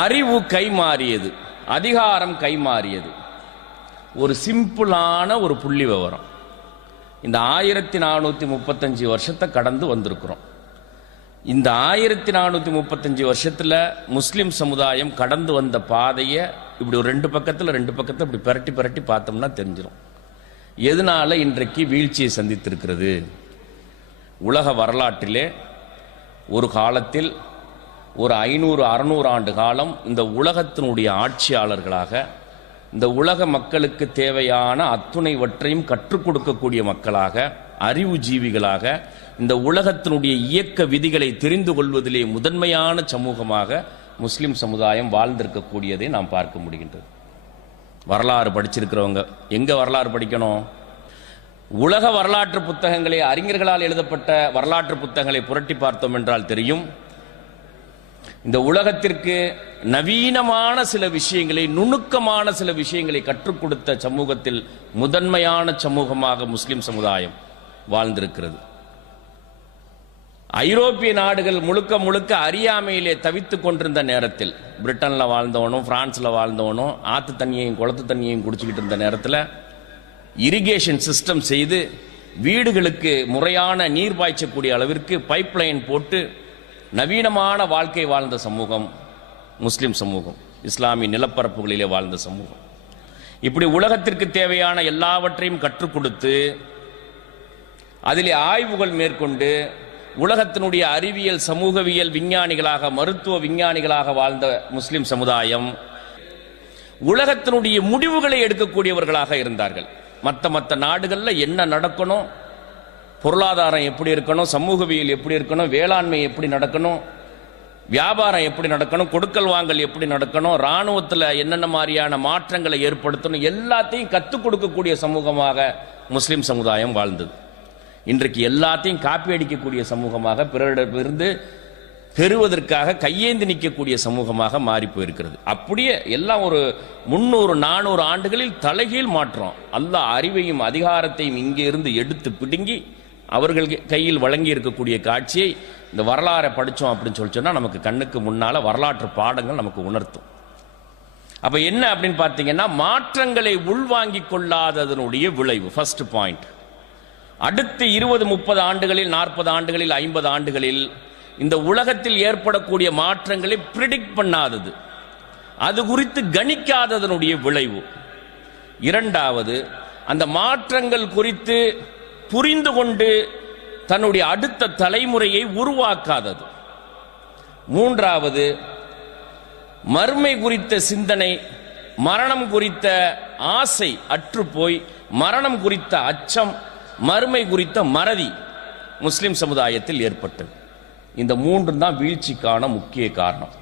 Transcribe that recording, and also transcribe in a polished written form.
அறிவு கைமாறியது, அதிகாரம் கைமாறியது. ஒரு சிம்பிளான ஒரு புள்ளி விவரம். இந்த 1435 வருஷத்தை கடந்து வந்திருக்கிறோம். இந்த 1435 வருஷத்துல முஸ்லிம் சமுதாயம் கடந்து வந்த பாதையை இப்படி ஒரு ரெண்டு பக்கத்தில் இப்படி பிரட்டி பிரட்டி பார்த்தோம்னா தெரிஞ்சிடும் எதனால இன்றைக்கு வீழ்ச்சியை சந்தித்திருக்கிறது. உலக வரலாற்றிலே ஒரு காலத்தில் ஒரு 500-600 ஆண்டு காலம் இந்த உலகத்தினுடைய ஆட்சியாளர்களாக, இந்த உலக மக்களுக்கு தேவையான அத்துணைவற்றையும் கற்றுக் கொடுக்கக்கூடிய மக்களாக, அறிவு ஜீவிகளாக, இந்த உலகத்தினுடைய இயக்க விதிகளை தெரிந்து கொள்வதிலே முதன்மையான சமூகமாக முஸ்லிம் சமுதாயம் வாழ்ந்திருக்கக்கூடியதை நாம் பார்க்க முடிகின்றது. வரலாறு படிச்சிருக்கிறவங்க எங்க வரலாறு படிக்கணும்? உலக வரலாற்று புத்தகங்களை, அறிஞர்களால் எழுதப்பட்ட வரலாற்று புத்தகங்களை புரட்டி பார்த்தோம் என்றால் தெரியும், இந்த உலகத்திற்கு நவீனமான சில விஷயங்களை, நுணுக்கமான சில விஷயங்களை கற்றுக் கொடுத்த சமூகத்தில் முதன்மையான சமூகமாக முஸ்லிம் சமுதாயம் வாழ்ந்திருக்கிறது. ஐரோப்பிய நாடுகள் முழுக்க முழுக்க அறியாமையிலே தவித்துக் கொண்டிருந்த நேரத்தில், பிரிட்டன்ல வாழ்ந்தவனும் பிரான்ஸ்ல வாழ்ந்தவனும் ஆத்து தண்ணியையும் குளத்து தண்ணியையும் குடிச்சுக்கிட்டு இருந்த நேரத்தில் இரிகேஷன் சிஸ்டம் செய்து வீடுகளுக்கு முறையான நீர் பாய்ச்சக்கூடிய அளவிற்கு பைப்லைன் போட்டு நவீனமான வாழ்க்கை வாழ்ந்த சமூகம் முஸ்லிம் சமூகம், இஸ்லாமிய நிலப்பரப்புகளிலே வாழ்ந்த சமூகம். இப்படி உலகத்திற்கு தேவையான எல்லாவற்றையும் கற்றுக் கொடுத்து அதிலே ஆய்வுகள் மேற்கொண்டு உலகத்தினுடைய அறிவியல், சமூகவியல் விஞ்ஞானிகளாக, மருத்துவ விஞ்ஞானிகளாக வாழ்ந்த முஸ்லிம் சமுதாயம் உலகத்தினுடைய முடிவுகளை எடுக்கக்கூடியவர்களாக இருந்தார்கள். மற்ற நாடுகளில் என்ன நடக்கணும், பொருளாதாரம் எப்படி இருக்கணும், சமூகவியல் எப்படி இருக்கணும், வேளாண்மை எப்படி நடக்கணும், வியாபாரம் எப்படி நடக்கணும், கொடுக்கல் வாங்கல் எப்படி நடக்கணும், இராணுவத்தில் என்னென்ன மாதிரியான மாற்றங்களை ஏற்படுத்தணும், எல்லாத்தையும் கற்றுக் கொடுக்கக்கூடிய சமூகமாக முஸ்லிம் சமுதாயம் வாழ்ந்தது. இன்றைக்கு எல்லாத்தையும் காப்பி அடிக்கக்கூடிய சமூகமாக, பிறரிடமிருந்து பெறுவதற்காக கையேந்தி நிற்கக்கூடிய சமூகமாக மாறி போயிருக்கிறது. அப்படியே எல்லாம் ஒரு 300-400 ஆண்டுகளில் தலைகீழ் மாற்றம். அல்லாஹ் அறிவையும் அதிகாரத்தையும் இங்கே இருந்து எடுத்து பிடுங்கி அவர்கள் கையில் வழங்கி இருக்கக்கூடிய காட்சியை இந்த வரலாறை படித்தோம் அப்படின்னு சொல்லி சொன்னால் நமக்கு கண்ணுக்கு முன்னால வரலாற்று பாடங்கள் நமக்கு உணர்த்தும். அப்ப என்ன அப்படின்னு பார்த்தீங்கன்னா, மாற்றங்களை உள்வாங்கிக் கொள்ளாததனுடைய விளைவு ஃபர்ஸ்ட் பாயிண்ட். அடுத்து 20-30 ஆண்டுகளில், 40 ஆண்டுகளில், 50 ஆண்டுகளில் இந்த உலகத்தில் ஏற்படக்கூடிய மாற்றங்களை பிரிடிக்ட் பண்ணாதது, அது குறித்து கணிக்காததனுடைய விளைவு. இரண்டாவது, அந்த மாற்றங்கள் குறித்து புரிந்து கொண்டு தன்னுடைய அடுத்த தலைமுறையை உருவாக்காதது. மூன்றாவது, மறுமை குறித்த சிந்தனை, மரணம் குறித்த ஆசை அற்றுப்போய் மரணம் குறித்த அச்சம், மறுமை குறித்த மறதி முஸ்லிம் சமுதாயத்தில் ஏற்பட்டது. இந்த மூன்று தான் வீழ்ச்சிக்கான முக்கிய காரணம்.